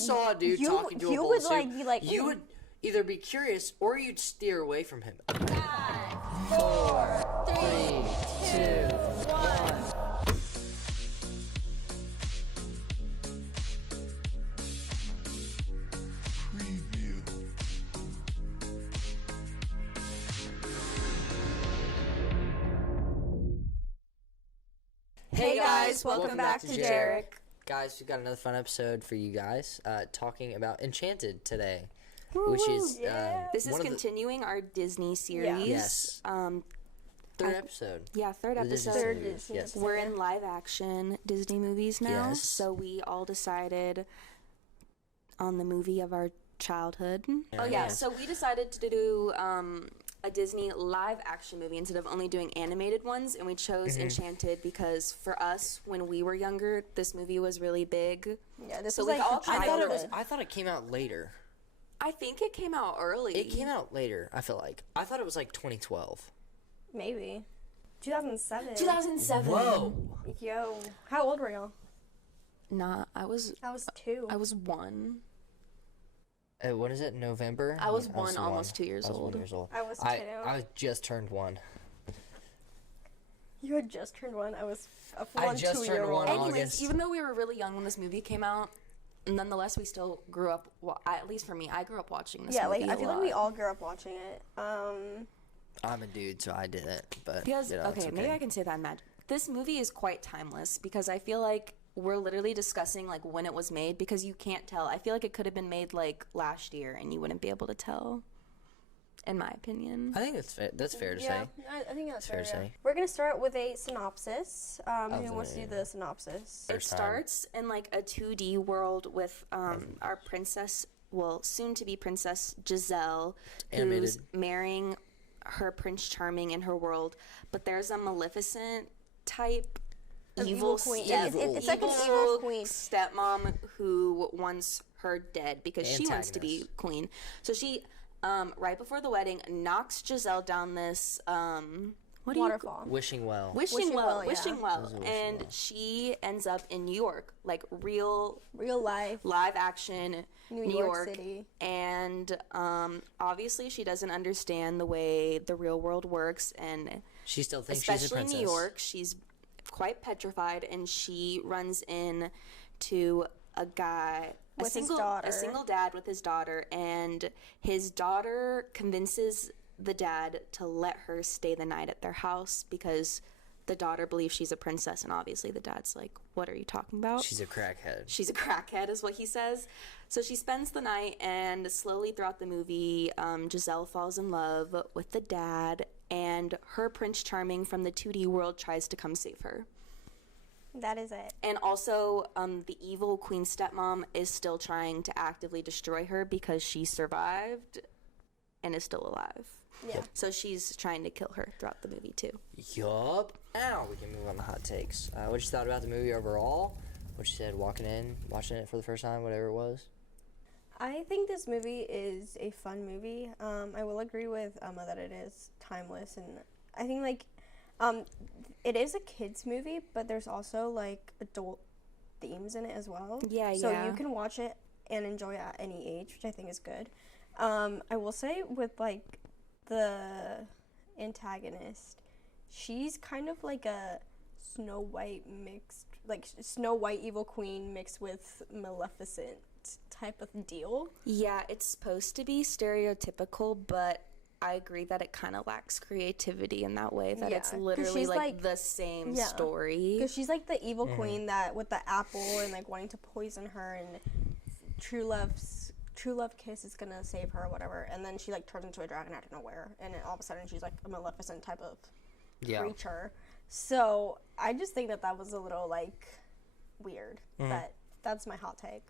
saw a dude talking to a you bull would suit, like be like you would either be curious or you'd steer away from him. 5, 4, 3, 2, 1. Hey guys, welcome back to JEREC. Guys, we've got another fun episode for you guys, talking about Enchanted today, which is This is one of continuing our Disney series. Yes. Third episode. Yeah, third The Disney episode. series, yes. We're in live action Disney movies now, Yes. so we all decided on the movie of our childhood. Oh yeah, Yes. so we decided to do a Disney live action movie instead of only doing animated ones, and we chose Enchanted because for us, when we were younger, this movie was really big. Yeah, this So was we like all the tried childhood. I thought it came out later. I think it came out early. It came out later, I feel like. I thought it was like 2012. Maybe 2007. 2007. Whoa! Yo, how old were y'all? Nah, I was 2. I was 1. What is it? November? I was one, almost 2 years I was old. 1 years old. I was 2. I just turned 1. You had just turned 1. I was a full I on just 2-year turned 1 old. in Anyways, August. even though we were really young when this movie came out, nonetheless, we still grew up. At least for me, I grew up watching this Yeah, movie. like I feel like we all grew up watching it. I'm a dude, so I did it. But Because you know, it's okay, maybe I can say that. This movie is quite timeless because I feel like we're literally discussing like when it was made because you can't tell. I feel like it could have been made like last year and you wouldn't be able to tell. In my opinion. I think that's fair. That's fair to Yeah, say. I think that's Fair fair. to Yeah. say. We're gonna start with a synopsis. Who wants to do yeah. the synopsis? It First time. starts in like a 2D world with our princess, well, soon to be Princess Giselle, who's Animated. marrying her Prince Charming in her world, but there's a Maleficent type evil queen. step, It's like an evil queen. stepmom who wants her dead because she wants to be Antagonist. queen. So she, right before the wedding, knocks Giselle down this what do you Waterfall. Wishing well. Wishing well, yeah. wishing well, Wishing and well. she ends up in New York, like real Real life. live action New York City. and obviously she doesn't understand the way the real world works, and She still thinks she's a especially in princess. New York, she's quite petrified, and she runs in to a guy. With his a daughter. single dad with his daughter, and his daughter convinces the dad to let her stay the night at their house because the daughter believes she's a princess, and obviously the dad's like, what are you talking about? She's a crackhead. She's a crackhead is what he says. So she spends the night, and slowly throughout the movie, Giselle falls in love with the dad, and her Prince Charming from the 2D world tries to come save her. That is it. And also, the evil queen stepmom is still trying to actively destroy her because she survived and is still alive. Yeah. So she's trying to kill her throughout the movie too. Yup. Now we can move on to hot takes. What you thought about the movie overall? What you said walking in, watching it for the first time, whatever it was? I think this movie is a fun movie. I will agree with Emma that it is timeless, and I think like it is a kids movie, but there's also like adult themes in it as well. Yeah, so yeah. you can watch it and enjoy it at any age, which I think is good. I will say with like the antagonist, she's kind of like a Snow White mixed, like Snow White evil queen mixed with Maleficent type of deal. Yeah, it's supposed to be stereotypical, but I agree that it kind of lacks creativity in that way, that Yeah, it's 'cause literally she's, like like- the same Yeah. story. Because she's like the evil queen that with the apple and like wanting to poison her, and true love kiss is gonna save her or whatever, and then she like turns into a dragon out of nowhere, and then all of a sudden she's like a Maleficent type of creature. So I just think that was a little like weird, but that's my hot take.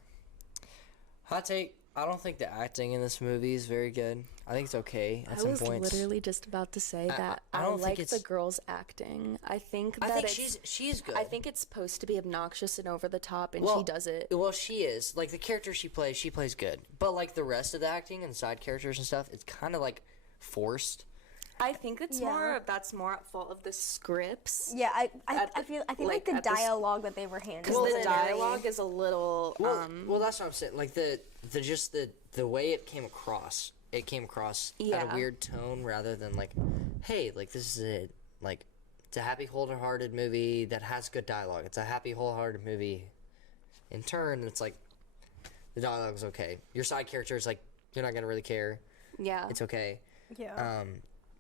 Hot take. I don't think the acting in this movie is very good. I think it's okay at I some was points. literally just about to say that I I, don't think like it's- the girl's acting. I think I that think it's, she's good. I think it's supposed to be obnoxious and over the top, and Well, she does it. Well, she is. Like, the character she plays good. But, like, the rest of the acting and side characters and stuff, it's kind of, like, forced. I think it's that's more at fault of the scripts. Yeah, I feel like the dialogue that they were handling. Because the dialogue is a little. Well, that's what I'm saying. Like the way it came across. It came across at a weird tone rather than like, hey, like this is it. Like, it's a happy, wholehearted movie that has good dialogue. It's a happy, wholehearted movie. In turn, it's like the dialogue's okay. Your side character is like you're not gonna really care. Yeah, it's okay. Yeah.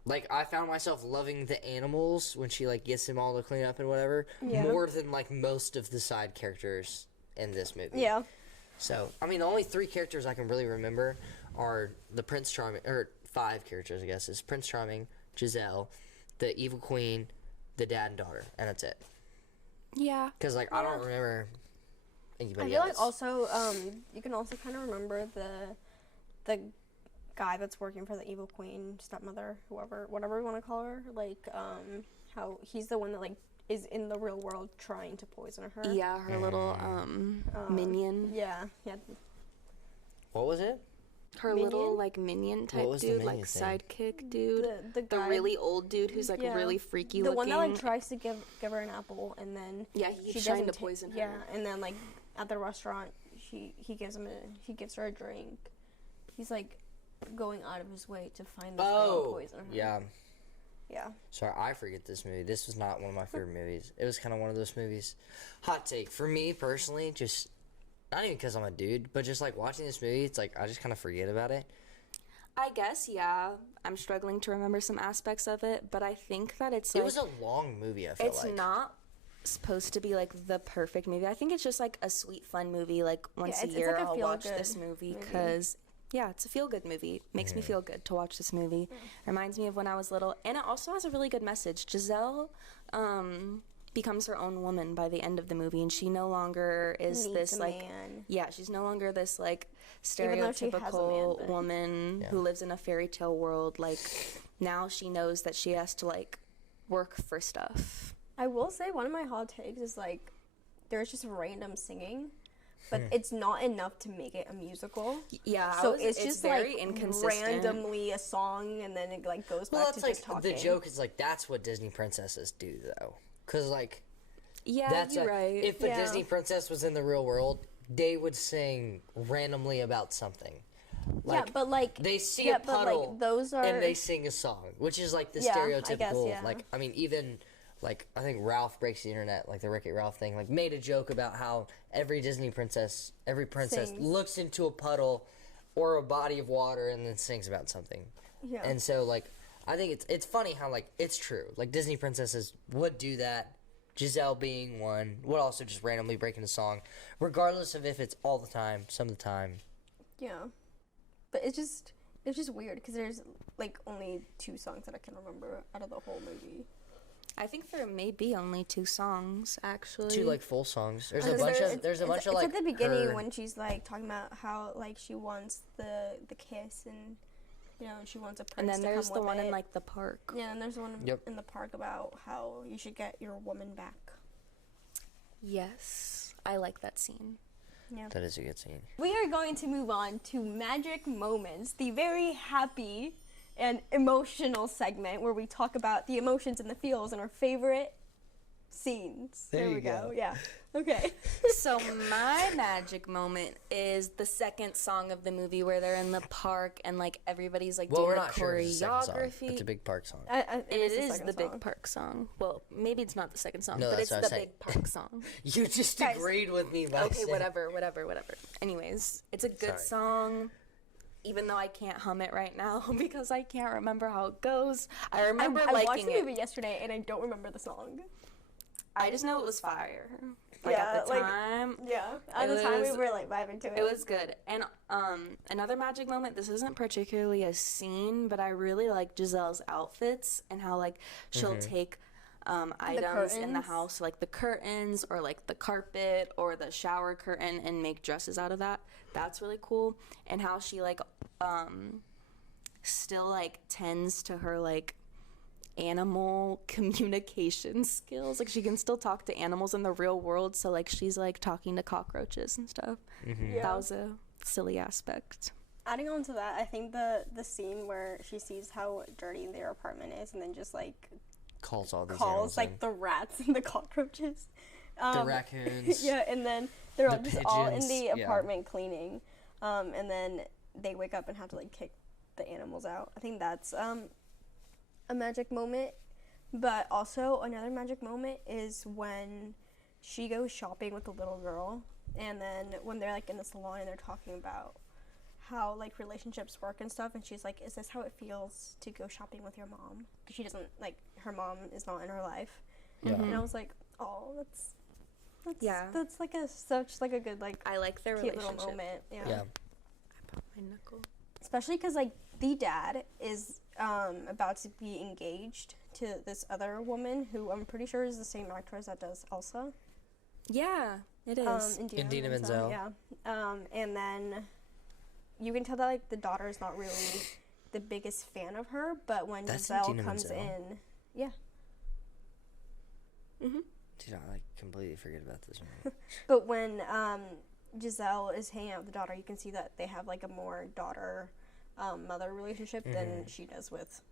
Like I found myself loving the animals when she like gets them all to clean up and whatever more than like most of the side characters in this movie. Yeah. So I mean, the only 3 characters I can really remember are the Prince Charming, or 5 characters I guess is Prince Charming, Giselle, the Evil Queen, the dad and daughter, and that's it. Yeah. Because like I don't remember anybody I feel else. like also you can also kind of remember the guy that's working for the Evil Queen, stepmother, whatever you want to call her, like how he's the one that like is in the real world trying to poison her. Yeah, her little minion. Yeah. What was it? Her Minion? little like minion type was the dude, minion like thing? sidekick dude. The The guy, really old dude who's like really freaky the looking. one that like tries to give her an apple and then Yeah, she he's trying to doesn't poison her. Yeah, and then like at the restaurant he gives her a drink. He's like going out of his way to find this girl and poison her. Yeah. Yeah. Sorry, I forget this movie. This was not one of my favorite movies. It was kind of one of those movies. Hot take. For me, personally, just, not even because I'm a dude, but just, like, watching this movie, it's like, I just kind of forget about it. I guess, yeah. I'm struggling to remember some aspects of it, but I think that it's It like... was a long movie, I feel It's like. not supposed to be, like, the perfect movie. I think it's just, like, a sweet, fun movie. Like, once a it's year like a I'll watch feel-good this movie because... Yeah, it's a feel-good movie. Makes me feel good to watch this movie. Reminds me of when I was little. And it also has a really good message. Giselle becomes her own woman by the end of the movie, and she no longer is Needs this, a like... man. Yeah, she's no longer this, like, Even though she has a man, stereotypical but- woman who lives in a fairy tale world. Like, now she knows that she has to, like, work for stuff. I will say one of my hot takes is like there's just random singing, but it's not enough to make it a musical. Yeah, So it's just very like inconsistent. randomly a song and then it like goes back Well, to that's like, just talking. the joke is like, that's what Disney princesses do, though. Because, like, Yeah, that's you're like, right. if a Yeah. Disney princess was in the real world, they would sing randomly about something. Like, yeah, but like they see yeah, a puddle but like those are and they sing a song, which is like the Yeah, I stereotypical. guess, yeah. Like, I mean, even like I think Ralph Breaks the Internet, like the Wreck-It Ralph thing, like made a joke about how every Disney princess, every princess Sings. looks into a puddle or a body of water and then sings about something. Yeah. And so like I think it's funny how like it's true. Like Disney princesses would do that. Giselle being one would also just randomly break into song, regardless of if it's all the time, some of the time. Yeah, but it's just weird because there's like only 2 songs that I can remember out of the whole movie. I think there may be only 2 songs, actually. 2 like full songs. There's a Because bunch of there's a bunch of like it's at the beginning her- when she's like talking about how like she wants the kiss and you know she wants a prince And then to there's come the with one it. in like the park. Yeah, and there's one Yep. in the park about how you should get your woman back. Yes, I like that scene. Yeah. That is a good scene. We are going to move on to Magic Moments, the very happy and emotional segment where we talk about the emotions and the feels and our favorite scenes. There we you go. Yeah. Okay. So my magic moment is the second song of the movie where they're in the park and like everybody's like Well, we're doing not the sure if it's the second song. choreography. It's a big park song. It It is the second song. big park song. Well, maybe it's not the second song, No, but that's it's what I the was saying. big park song. You just Guys. agreed with me by Okay, saying- whatever. Anyways, it's a good Sorry. song. Even though I can't hum it right now because I can't remember how it goes. I remember I watched liking the it. movie yesterday and I don't remember the song. I just know it was fire. Like Yeah, at the like- time. Yeah. At It the time we was- were like vibing to it. It was good. And another magic moment, this isn't particularly a scene, but I really like Giselle's outfits and how like she'll take items in the curtains. house, like the curtains or like the carpet or the shower curtain and make dresses out of that. That's really cool. And how she like still like tends to her like animal communication skills. Like she can still talk to animals in the real world, so like she's like talking to cockroaches and stuff. Yeah. That was a silly aspect. Adding on to that, I think the scene where she sees how dirty their apartment is, and then just like calls all these animals like in. the rats and the cockroaches, The raccoons. yeah, and then they're The just all in pigeons, the yeah. apartment cleaning, and then they wake up and have to like kick the animals out. I think that's a magic moment. But also another magic moment is when she goes shopping with the little girl, and then when they're like in the salon and they're talking about how like relationships work and stuff, and she's like, is this how it feels to go shopping with your mom? Because she doesn't, like, her mom is not in her life. Yeah. And I was like, oh, that's Yeah. that's like such like a good like I like their cute relationship. little moment. Yeah. I popped my knuckle. Especially because like the dad is about to be engaged to this other woman who I'm pretty sure is the same actress that does Elsa. Yeah, it is. Idina Menzel. Yeah. And then you can tell that like the daughter is not really the biggest fan of her, but when That's Giselle Idina comes Menzel? in, yeah. Dude, I like completely forget about this one. But when Giselle is hanging out with the daughter, you can see that they have like a more daughter mother relationship than she does with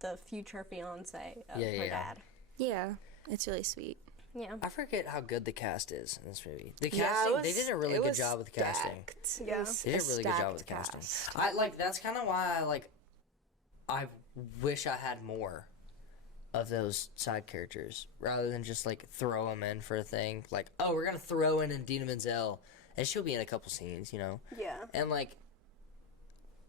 the future fiance of Yeah, her yeah. dad. Yeah, it's really sweet. Yeah. I forget how good the cast is in this movie. The Yeah, casting, they did a really good job with the casting. Yeah. They did a really good job with the casting. I like that's kind of why I wish I had more of those side characters rather than just like throw them in for a thing. Like, oh, we're gonna throw in Idina Menzel, and she'll be in a couple scenes, you know. Yeah. And like,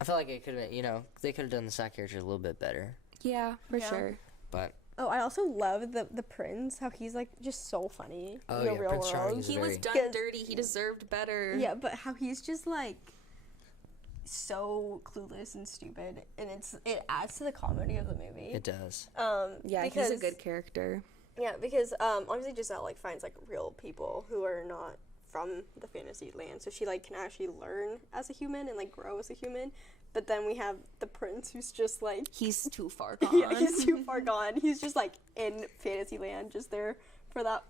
I feel like it could have, they could have done the side characters a little bit better. Yeah, for Yeah. sure. But Oh, I also love the prince, how he's like just so funny Oh, in the yeah, real Prince Charming world. is He was very- done Because- dirty. He deserved better. Yeah, but how he's just like so clueless and stupid, and it adds to the comedy of the movie. it does. Yeah, because, he's a good character. Yeah, because obviously Giselle like finds like real people who are not from the fantasy land, so she like can actually learn as a human and like grow as a human. But then we have the prince who's just like He's too far gone. yeah, he's too far gone. He's just like in fantasy land, just there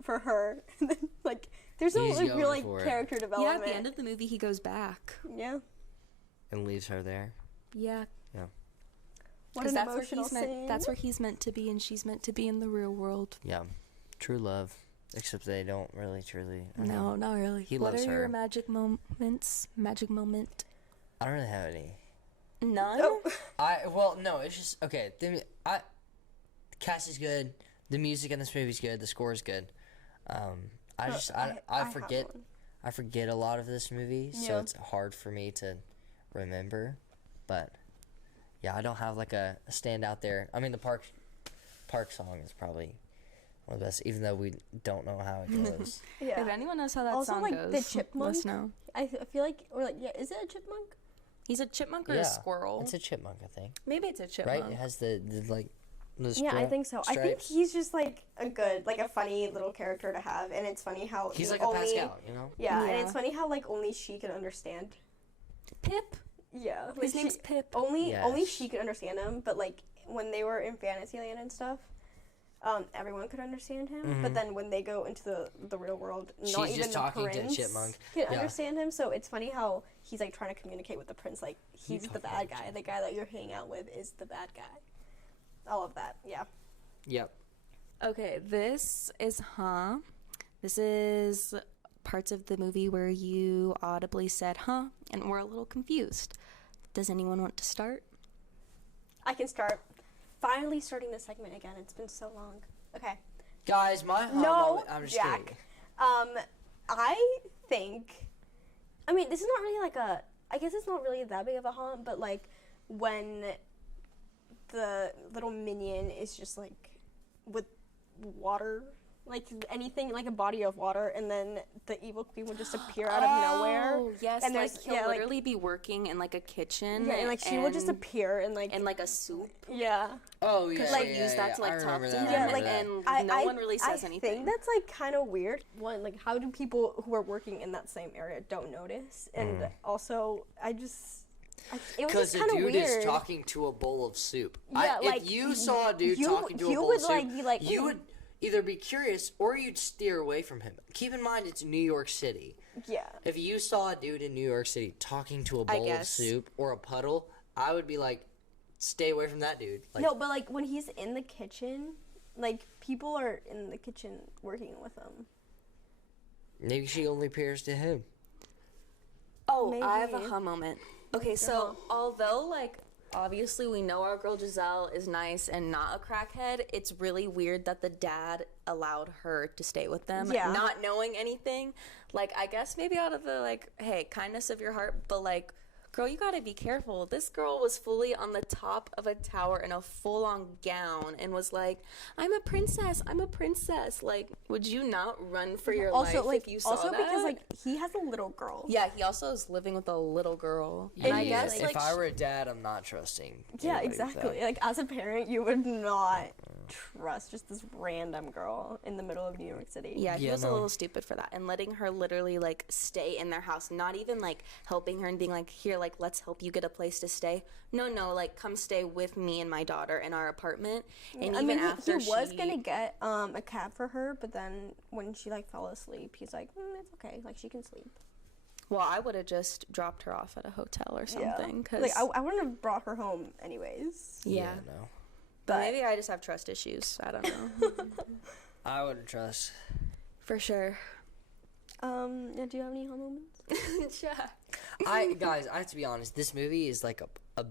for her. And then like there's no He's like going real like for it. character Yeah, development. at the end of the movie, he goes back. Yeah. And leaves her there. Yeah, What because an that's where emotional he's meant. scene. That's where he's meant to be, and she's meant to be in the real world. Yeah. True love. Except they don't really truly. I don't know. No, not really. He what loves are your her. magic moments? Magic moment? I don't really have any. None. Oh. No, it's just okay. The cast is good. The music in this movie is good. The score is good. I forget. have one. I forget a lot of this movie, so Yeah. it's hard for me to remember. But yeah, I don't have like a standout there. I mean, the park song is probably one of the best, even though we don't know how it goes. Yeah. If anyone knows how that Also, song like, goes, the let us chipmunk. know. I feel like, or like, yeah, is it a chipmunk? He's a chipmunk or Yeah, a squirrel? It's a chipmunk, I think. Maybe it's a chipmunk. Right? It has the like. The Yeah, I think so. I think stripes. he's just like a good, like a funny little character to have, and it's funny how He's he like a only, Pascal, you know. Yeah, and Yeah. it's funny how like only she can understand. Pip. Yeah, His like, name's she- Pip. Only Yes. she could understand him, but like when they were in Fantasyland and stuff, everyone could understand him. But then when they go into the real world, not Mm-hmm. She's even just the talking to a prince chipmunk. can Yeah. understand him. So it's funny how he's like trying to communicate with the prince, like he's the talking to bad a guy. The guy that you're hanging out with is the bad guy. All of that, yeah. Yep. Okay, this is This is parts of the movie where you audibly said huh, and we're a little confused. Does anyone want to start? I can start. Finally starting this segment again. It's been so long. Okay. Guys, my No, I'm just Jack. kidding. I think. I mean, this is not really like a. I guess it's not really that big of a haunt, but like when the little minion is just like with water, like anything like a body of water, and then the evil queen would just appear out of nowhere. Oh, yes, and like there's he'll yeah, like, literally be working in like a kitchen. yeah, and like she would just appear and like like a soup. yeah. Oh yeah, Like yeah, use that to I like talk remember to that, him, I Yeah, remember like that. and no one really says I anything. think that's like kind of weird. One, like how do people who are working in that same area don't notice? And also, it was Because just the kind of dude weird. is talking to a bowl of soup. Yeah, like, if you saw a dude you- talking to a you bowl would, of soup, like, be like, you "Ooh." either be curious or you'd steer away from him. Keep in mind, it's New York City. Yeah. If you saw a dude in New York City talking to a bowl of soup or a puddle, I would be like, stay away from that dude. Like, No, but like when he's in the kitchen, like people are in the kitchen working with him. maybe she only appears to him. Oh, Maybe. I have a moment. Okay, so although like obviously we know our girl Giselle is nice and not a crackhead, it's really weird that the dad allowed her to stay with them, not knowing anything. Like, I guess maybe out of the like, hey, kindness of your heart, but like, girl, you gotta be careful. This girl was fully on the top of a tower in a full-on gown and was like, I'm a princess. Like, would you not run for your life if you saw that? Also because like he has a little girl. Yeah, he also is living with a little girl. Yeah, And I guess if like I were a dad, I'm not trusting. Yeah, anybody with that. exactly. Like as a parent, you would not trust just this random girl in the middle of New York City. Yeah, he Yeah, was no. a little stupid for that. And letting her literally, like, stay in their house. Not even, like, helping her and being like, here, like, let's help you get a place to stay. No, like, come stay with me and my daughter in our apartment. And I even mean, after he was gonna get a cab for her, but then when she like fell asleep, he's like, it's okay, like she can sleep. Well, I would have just dropped her off at a hotel or something. Cause, Like I wouldn't have brought her home anyways. yeah. No. But maybe I just have trust issues. I don't know. I wouldn't trust. For sure. Yeah, do you have any home moments? Yeah. Guys, I have to be honest. This movie is like a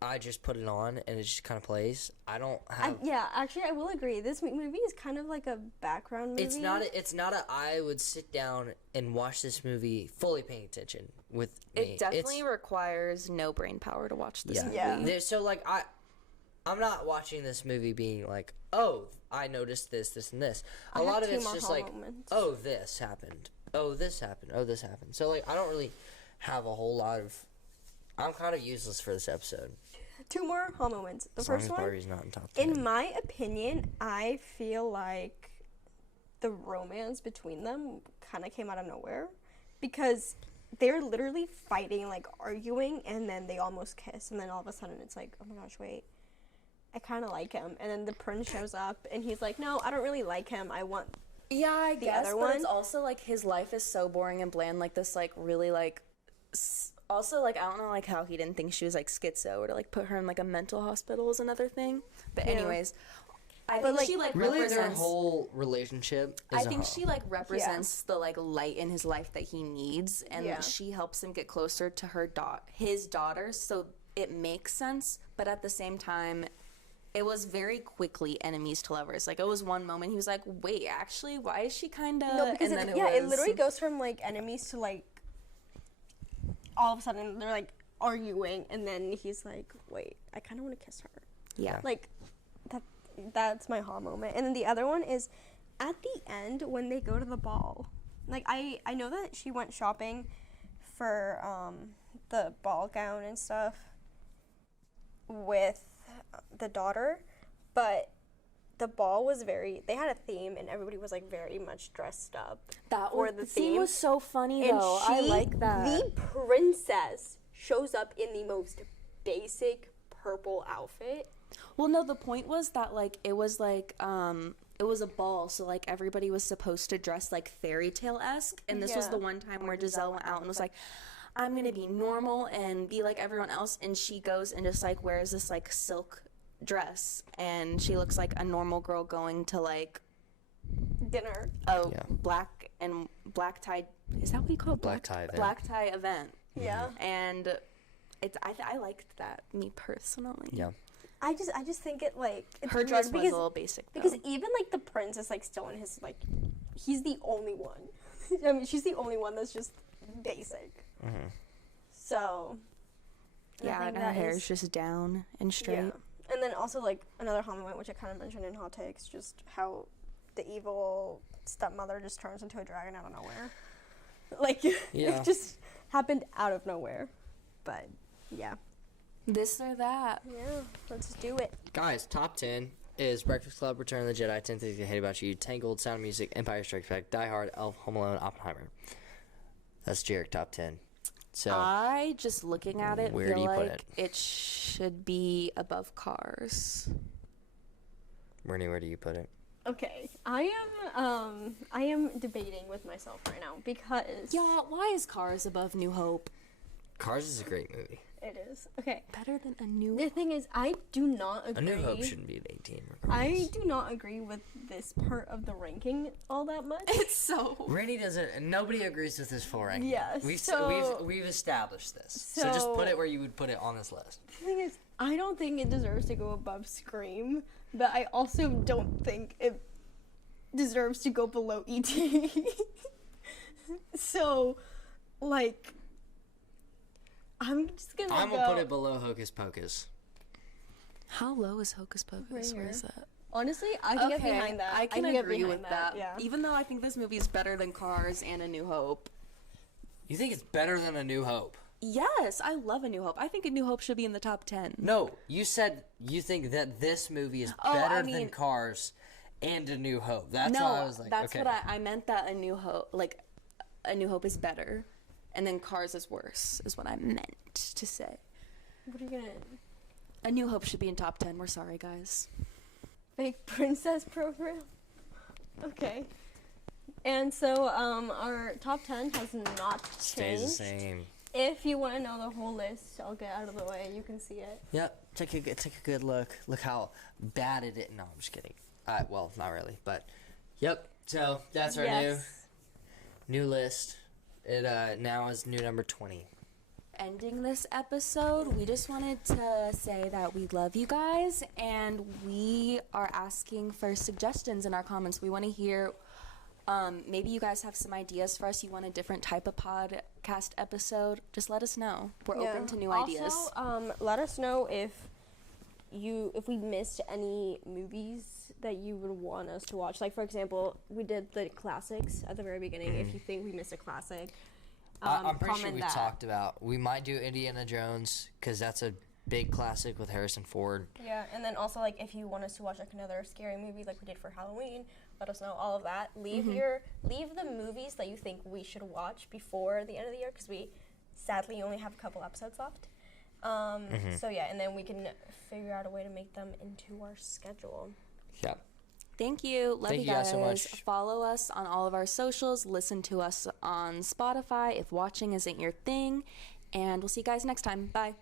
I just put it on and it just kind of plays. I don't have. Yeah, actually, I will agree. This movie is kind of like a background movie. It's not a. I would sit down and watch this movie fully paying attention with me. It definitely requires no brain power to watch this movie. Yeah. So like I'm not watching this movie being like, oh, I noticed this, and this. A lot of it's just like, oh, this happened. Oh, this happened. Oh, this happened. So like, I don't really have a whole lot of. I'm kind of useless for this episode. 2 more home moments. The As long first as one, Barbie's not in top 10. in my opinion, I feel like the romance between them kind of came out of nowhere because they're literally fighting, like arguing, and then they almost kiss, and then all of a sudden it's like, oh my gosh, wait, I kind of like him, and then the prince shows up, and he's like, no, I don't really like him. I want. Yeah, I guess, other but one? it's also, like, his life is so boring and bland, like, this, like, really, like, also, like, I don't know, like, how he didn't think she was, like, schizo, or to, like, put her in, like, a mental hospital is another thing, but anyways, I think like, she, like, Really, their represents... whole relationship is I think she, like, represents the, like, light in his life that he needs, and she helps him get closer to his daughters, so it makes sense, but at the same time... It was very quickly enemies to lovers. Like, it was one moment he was like, wait, actually, why is she kind of... No, because and then it literally goes from, like, enemies to, like, all of a sudden they're, like, arguing, and then he's like, wait, I kind of want to kiss her. Yeah. Like, that's my ha moment. And then the other one is at the end when they go to the ball. Like, I know that she went shopping for the ball gown and stuff with the daughter, but the ball was they had a theme and everybody was like very much dressed up for the theme. scene was so funny And though. I like that. The princess shows up in the most basic purple outfit. Well, no, the point was that like it was a ball, so like everybody was supposed to dress like fairy tale-esque, and this was the one time where Giselle went out and was like, I'm gonna be normal and be like everyone else, and she goes and just like wears this like silk dress, and she looks like a normal girl going to like Dinner. black tie. Is that what you call it? Black tie event. Black tie event. Yeah. And it's I liked that, me personally. Yeah. I just think it like it's Her weird dress was because, a little basic though. because even like the prince is like still in his like he's the only one. I mean, she's the only one that's just basic. Mm-hmm. So yeah, and her hair is just down and straight. Yeah. And then also like another hot moment, which I kind of mentioned in hot takes, just how the evil stepmother just turns into a dragon out of nowhere. Like it just happened out of nowhere. But yeah. This or that. Yeah, let's do it. Guys, top 10 is Breakfast Club, Return of the Jedi, 10 Things I Hate About You, Tangled, Sound of Music, Empire Strikes Back, Die Hard, Elf, Home Alone, Oppenheimer. That's JEREC top 10. So I, just looking at it, where feel do you put like it should be above Cars. Bernie, where do you put it? Okay, I am debating with myself right now because Y'all, why is Cars above New Hope? Cars is a great movie. it is. Okay, Better than A New the thing is, I do not A agree. New Hope shouldn't be an 18. I regardless. do not agree with this part of the ranking all that much. It's so... Randy doesn't. Nobody agrees with this full ranking. Yeah, we've established this. So just put it where you would put it on this list. The thing is, I don't think it deserves to go above Scream, but I also don't think it deserves to go below E.T. So, like, I'm just gonna I'm gonna put it below Hocus Pocus. How low is Hocus Pocus? Right Where here. is that? Honestly, I can get behind that. I can get agree behind with that. Yeah. Even though I think this movie is better than Cars and A New Hope. You think it's better than A New Hope? Yes, I love A New Hope. I think A New Hope should be in the top 10. No, you said you think that this movie is Oh, better I mean- than Cars and A New Hope. That's No, why I was like, that's okay. what I meant, that A New Hope, like, A New Hope is better, and then Cars is worse, is what I meant to say. What are you gonna... A New Hope should be in top 10. We're sorry, guys. Fake princess program? Okay. And so, our top 10 has not changed. Stays the same. If you want to know the whole list, I'll get out of the way. You can see it. Yep. Take a good look. Look how bad it is. No, I'm just kidding. Well, not really, but yep. So that's our new list. It now is new number 20. Ending this episode, we just wanted to say that we love you guys, and we are asking for suggestions in our comments. We want to hear, maybe you guys have some ideas for us. You want a different type of podcast episode, just let us know. We're open to new ideas. Also, let us know if we missed any movies that you would want us to watch. Like, for example, we did the classics at the very beginning. If you think we missed a classic, I'm pretty sure comment we that. talked about, we might do Indiana Jones because that's a big classic with Harrison Ford. Yeah, and then also, like, if you want us to watch, like, another scary movie like we did for Halloween, let us know all of that. Leave the movies that you think we should watch before the end of the year, because we sadly only have a couple episodes left. So, yeah, and then we can figure out a way to make them into our schedule. Yeah. Thank you. Love Thank you you guys guys. so much. Follow us on all of our socials. Listen to us on Spotify if watching isn't your thing. And we'll see you guys next time. Bye.